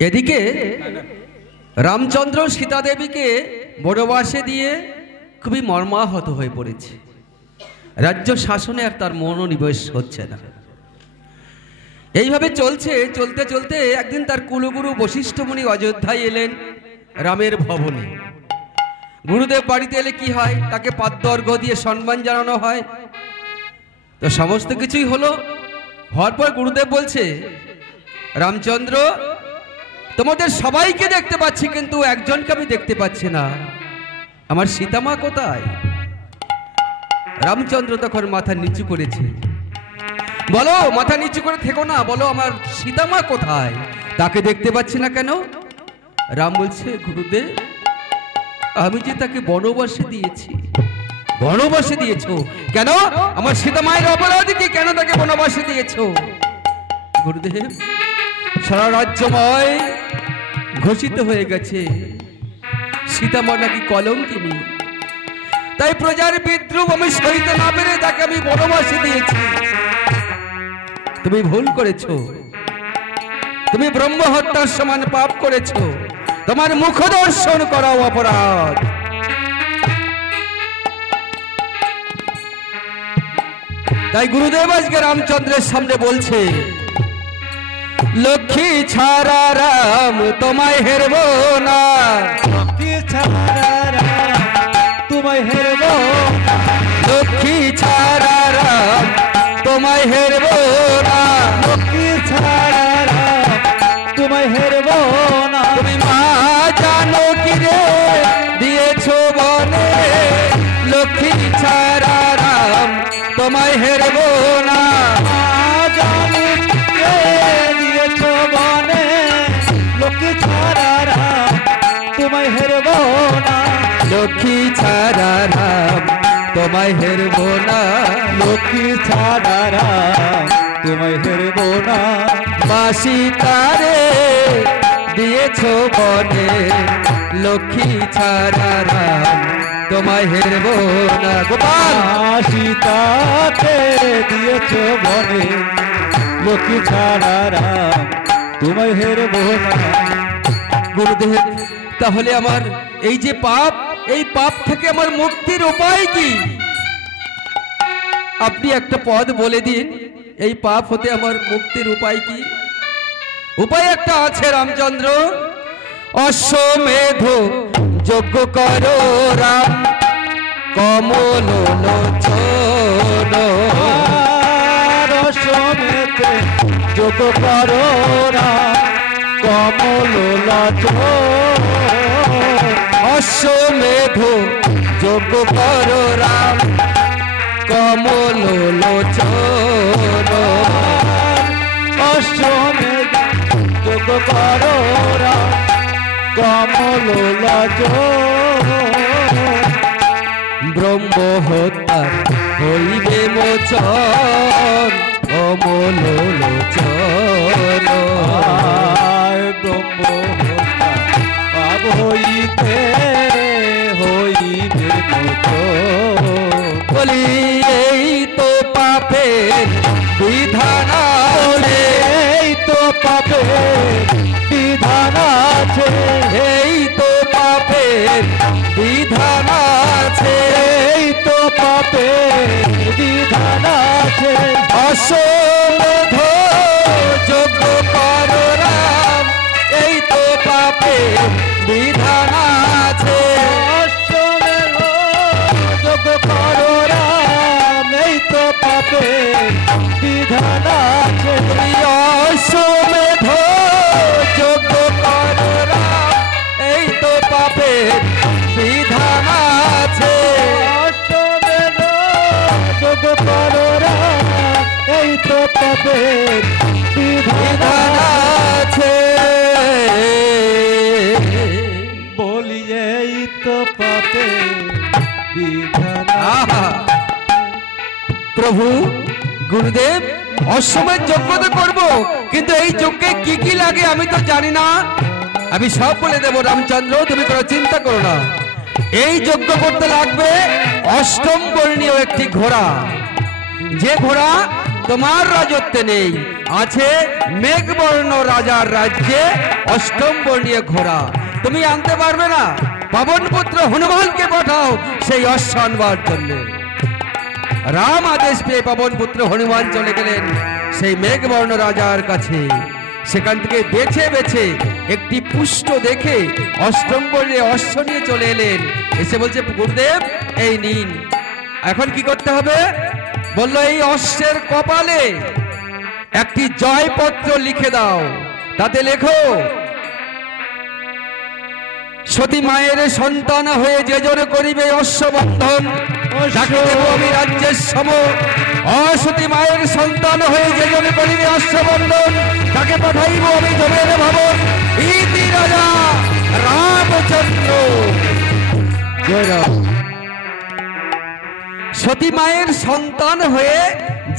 এদিকে রামচন্দ্র সীতা দেবীকে বনবাসে দিয়ে খুবই মর্মাহত হয়ে পড়েছে। রাজ্য শাসনে আর তার মনোনিবেশ হচ্ছে না। এইভাবে চলতে চলতে একদিন তার কুলগুরু বশিষ্ঠ মুনি অযোধ্যায় এলেন রামের ভবনে। গুরুদেব বাড়িতে এলে কি হয়, তাকে পাদ্য অর্ঘ্য দিয়ে সম্মান জানানো হয়। তো সমস্ত কিছুই হলো। হওয়ার পর গুরুদেব বলছে, রামচন্দ্র, তোমাদের সবাইকে দেখতে পাচ্ছি, কিন্তু একজনকে আমি দেখতে পাচ্ছি না, আমার সীতামা কোথায়? রামচন্দ্র তখন মাথা নিচু করেছে। বলো, মাথা নিচু করে থেকো না, বলো আমার সীতামা কোথায়? তাকে দেখতে পাচ্ছি না কেন? রাম বলছে, গুরুদেব, আমি যে তাকে বনবাসে দিয়েছি। বনবাসে দিয়েছো কেন? আমার সীতামায়ের অপরাধ কি? কেন তাকে বনবাসে দিয়েছো? গুরুদেব, সারা রাজ্যময় ঘোষিত হয়ে গেছে সীতামা নাকি কলঙ্কিনী, তাই প্রজার বিদ্রুপ আমি সইতে না পেরে তাকে আমি বনবাসে দিয়েছি। তুমি ভুল করেছো, তুমি ব্রহ্ম হত্যার সমান পাপ করেছো, তোমার মুখ দর্শন করাও অপরাধ। তাই গুরুদেব আজকে রামচন্দ্রের সামনে বলছে, লক্ষ্মী ছাড়া রাম তোমায় হেরব না, লক্ষ্মী ছাড়া রাম তোমায় হেরব না, লক্ষ্মী ছাড়া রাম তোমায় হেরব না, লক্ষ্মী ছাড়া রাম তোমায় হেরব না। তুমি মা জানো কি রে দিয়েছো বনে, লক্ষ্মী ছাড়া রাম তোমায় হেরব না, জানি কে দিয়েছো বনে, লক্ষ্মী ছাড়া রাম তোমায় হেরব না, লক্ষ্মী ছাড়া রাম তোমায় হেরব না, লক্ষ্মী ছাড়া রাম তোমায় হেরব না। বাসি তারে দিয়েছো বনে, লক্ষ্মী ছাড়া রাম তোমায় হেরব না। গোপাল, সীতাকে দিয়েছো বনে, লক্ষ্মী ছাড়া রাম তোমায় হেরব না। গুরুদেব, তাহলে আমার এই যে পাপ, এই পাপ থেকে আমার মুক্তির উপায় কি? আপনি একটা পদ বলে দিন, এই পাপ হতে আমার মুক্তির উপায় কি? উপায় একটা আছে রামচন্দ্র। অশ্বমেধ যজ্ঞ করো রাম, কমল লোচন, রসমেতে যোগ করো রাম, কমল লোচন, অশ্বমেধ যজ্ঞ করো রাম, কমল লোচন, অশ্বমেধ যোগ করো রাম, কমল লোচন। ব্রহ্ম হত্যা হইবে মোচন, কমল লোচন, ব্রহ্ম হত্যা পাপ হইতে হইবে মোচন। বলি এই তো পাপের বিধান আছে, এই তো পাপের বিধান আছে, এই তো পাপের বিধান আছে, এই তো পাপের বিধান আছে। অশ্বমেধ যজ্ঞ করো রাম, এই তো পাপের বিধান আছে, অশ্বমেধ যোগ করো রাম, এই তো পাপের বিধান আছে। অশ্বমেধ যজ্ঞ করো রাম, এই তো পাপের বিধান আছে, অশ্বমেধ যোগ করো রাম, এই তো পাপের বিধান আছে। বলি এই তো পাপের বিধান। আহা, প্রভু গুরুদেব, অশ্বমেধ যজ্ঞ তো করবো, কিন্তু এই যজ্ঞে কি কি লাগে আমি তো জানি না। আমি সব বলে দেবো রামচন্দ্র, তুমি কোনো চিন্তা করো না। এই যজ্ঞ করতে লাগবে অষ্টম বর্ণীয় একটি ঘোড়া, যে ঘোড়া তোমার রাজত্বে নেই, আছে মেঘবর্ণ রাজার রাজ্যে অষ্টম বর্ণীয় ঘোড়া। তুমি আনতে পারবে না? পবন পুত্র হনুমানকে পাঠাও সেই অশ্ব আনবার জন্য। রাম আদেশ পেয়ে পবন পুত্র হনুমান চলে গেলেন সেই মেঘবর্ণ রাজার কাছে। সেখান থেকে বেছে বেছে একটি পুষ্ট দেখে অষ্টম বর্ণে অশ্ব নিয়ে চলে এলেন। এসে বলছে, গুরুদেব এই নিন। এখন কি করতে হবে? বলল, এই অশ্বের কপালে একটি জয়পত্র লিখে দাও। তাতে লেখো, সতী মায়ের সন্তান হয়ে যে জন করিবে অশ্ববন্ধন তাকে দেব আমি রাজ্যের সম। অসতী মায়ের সন্তান হয়ে যে জন করিবে অশ্ববন্ধন তাকে পাঠাইব আমি জমের ভবন। ইতি রাজা রামচন্দ্র। সতী মায়ের সন্তান হয়ে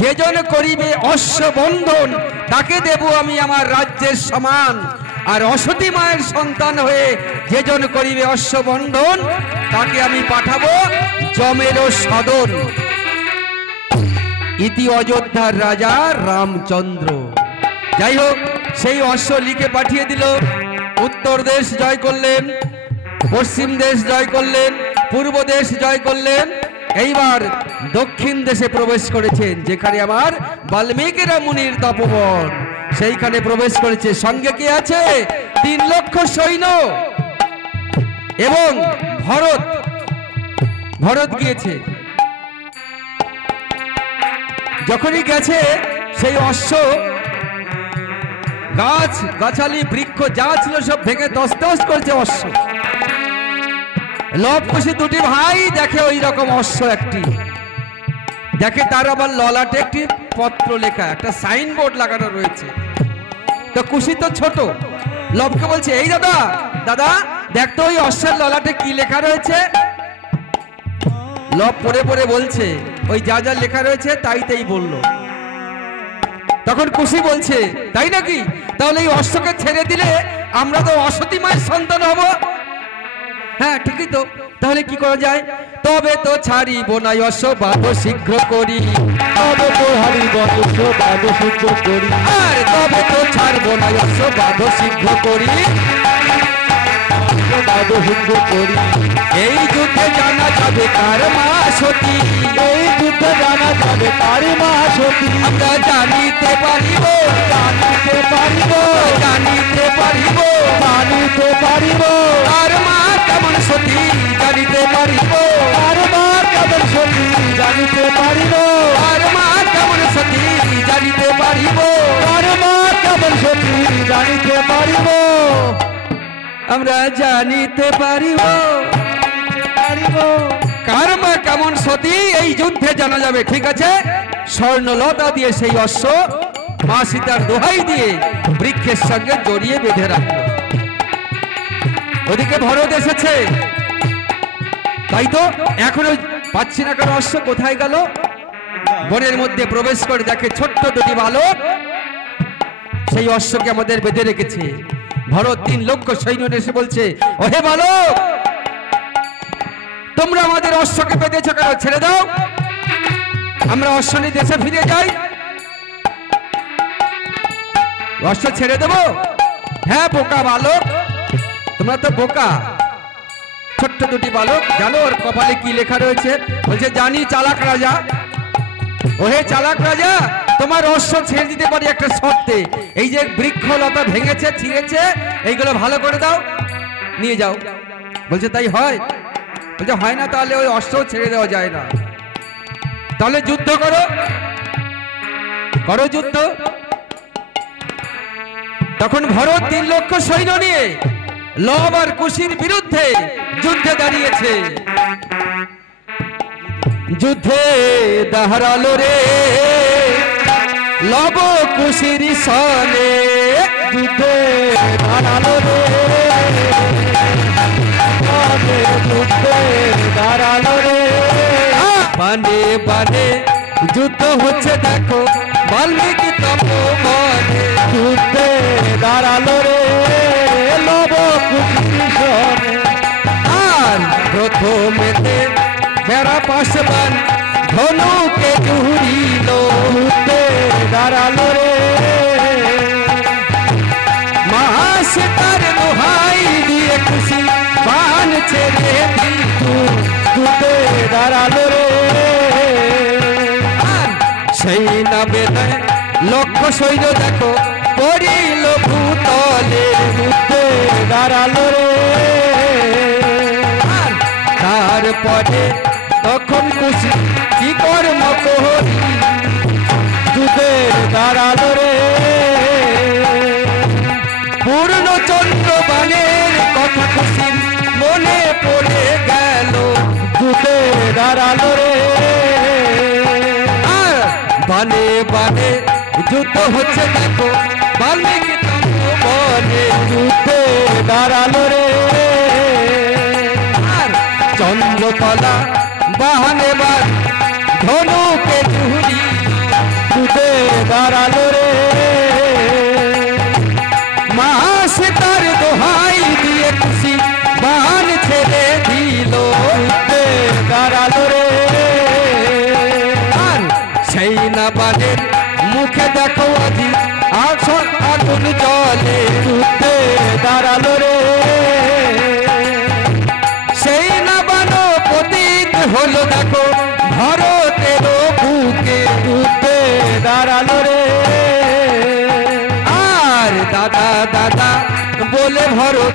যে জন করিবে অশ্ববন্ধন তাকে দেব আমি আমার রাজ্যের সমান। আর অসতী মায়ের সন্তান হয়ে যে জন করিবে অশ্ববন্ধন তাকে আমি পাঠাবো জমের সদন। ইতি অযোধ্যার রাজা রামচন্দ্র। যাই হোক, সেই অশ্ব লিখে পাঠিয়ে দিল। উত্তর দেশ জয় করলেন, পশ্চিম দেশ জয় করলেন, পূর্ব দেশ জয় করলেন। এইবার দক্ষিণ দেশে প্রবেশ করেছেন, যেখানে আমার বাল্মীকি মুনির তপবন। সেইখানে প্রবেশ করেছে। সঙ্গে কে আছে? 3 লক্ষ সৈন্য এবং ভরত গিয়েছে। যখনই গেছে সেই অশ্ব গাছ গাছালি বৃক্ষ যা ছিল সব ভেঙে তছনছ করেছে অশ্ব। লব কুশি দুটি ভাই দেখে ওই রকম অশ্ব একটি দেখে, তার আবার ললাটে একটি পত্র লেখা, একটা সাইনবোর্ড লাগানো রয়েছে। তো কুশি তো ছোট, লবকে বলছে, এই দাদা দাদা দেখতো ওই অশ্বের ললাটে কি লেখা রয়েছে। লব পড়ে পড়ে বলছে, ওই যা যা লেখা রয়েছে তাই তাই বললো। তখন কুশি বলছে, তাই নাকি? তাহলে এই অশ্বকে ছেড়ে দিলে আমরা তো অসতী মায়ের সন্তান হব। হ্যাঁ ঠিকই তো, তাহলে কি করা যায়? তবে তো ছাড়িব না অশ্ব বাদ শীঘ্র করি। তবে তো হারিব অশ্ব বাদ শীঘ্র করি। আর তবে তো ছাড়ব না অশ্ব বাদ শীঘ্র করি। বাদ শীঘ্র করি। এই যুদ্ধে জানা যাবে কার মা সতী। এই যুদ্ধে জানা যাবে কার মা সতী। আমরা জানিতে পারিব, জানিতে পারিব, জানিতে পারিব, জানিতে পারিব। কার মা কেমন সতী জানিতে পারিব। কার মা কেমন সতী জানিতে পারিব। কার মা কেমন সতী জানিতে পারিব। কার মা কেমন সতী জানিতে পারিব। আমরা জানিতে পারিব, কার মা কেমন সতী এই যুদ্ধে জানা যাবে। ঠিক আছে, স্বর্ণলতা দিয়ে সেই অশ্ব মা সীতার দোহাই দিয়ে বৃক্ষের সঙ্গে জড়িয়ে বেঁধে রাখলো। ওদিকে ভরত এসেছে, তাই তো এখনো পাচ্ছি না কারণ অশ্ব কোথায় গেল। বনের মধ্যে প্রবেশ করে দেখে ছোট্ট দুটি বালক সেই অশ্বকে আমাদের বেঁধে রেখেছে। ভরত 3 লক্ষ সৈন্য এসে বলছে, ওহে বালক, তোমরা আমাদের অশ্বকে বেঁধেছ কেন? ছেড়ে দাও, আমরা অশ্ব নিয়ে দেশে ফিরে যাই। অশ্ব ছেড়ে দেব? হ্যাঁ বোকা বালক, তোমরা তো বোকা। ছোট্ট দুটি বালক, জানো ওর কপালে কি লেখা রয়েছে? বলছে, জানি চালাক রাজা। ওহে চালাক রাজা, তোমার অশ্ব ছেড়ে দিতে পারি একটা শর্তে। এই যে বৃক্ষ লতা ভেঙেছে ছিঁড়েছে এইগুলো ভালো করে দাও, নিয়ে যাও। বলছে, তাই হয়? বলছে, হয় না, তাহলে ওই অশ্ব ছেড়ে দেওয়া যায় না। তাহলে যুদ্ধ করো, করো যুদ্ধ। তখন ভরত 3 লক্ষ সৈন্য নিয়ে লব আর কুশির বিরুদ্ধে যুদ্ধে দাঁড়িয়েছে। যুদ্ধে দাঁড়ালো রে লব কুশির সনে। যুদ্ধে দাঁড়ালো রে, যুদ্ধে দাঁড়ালো রে। বানে বানে যুদ্ধ হচ্ছে দেখো বাল্মীকি তপবনে। যুদ্ধে দাঁড়ালো রে লব কুশি সনে। আর প্রথমেতে বেড়া পাশবান ধনুকে জুড়িল। যুদ্ধে দাঁড়ালো রে সেই না বেলায় লক্ষ সৈন্য দেখো পড়িল ভূতলে, যুদ্ধে দাঁড়ালো রে, তারপরে তখন খুশি কি কর্ম করি, যুদ্ধে দাঁড়ালো রে, পূর্ণচন্দ্র বাণের কথা খুশি মনে পড়ে গেল, যুদ্ধে দাঁড়ালো রে, আর বানে বানে যুদ্ধ হচ্ছে দেখো বাল্মীকি বনে, যুদ্ধে দাঁড়ালো রে, আর চন্দ্রকলা বাহানে বার ধনুকে ঝুড়ি, যুদ্ধে দাঁড়ালো রে, মা সীতার দোহাই দিয়ে খুশি বান ছেড়ে দিল, যুদ্ধে দাঁড়ালো রে, আর সেই না বানের মুখে দেখো আজি আসন আগুন জলে, যুদ্ধে দাঁড়ালো রে, সেই না বান পতিত হলো দেখো ভারতের বুকে, যুদ্ধে দাঁড়ালো রে, আর দাদা দাদা বলে ভরত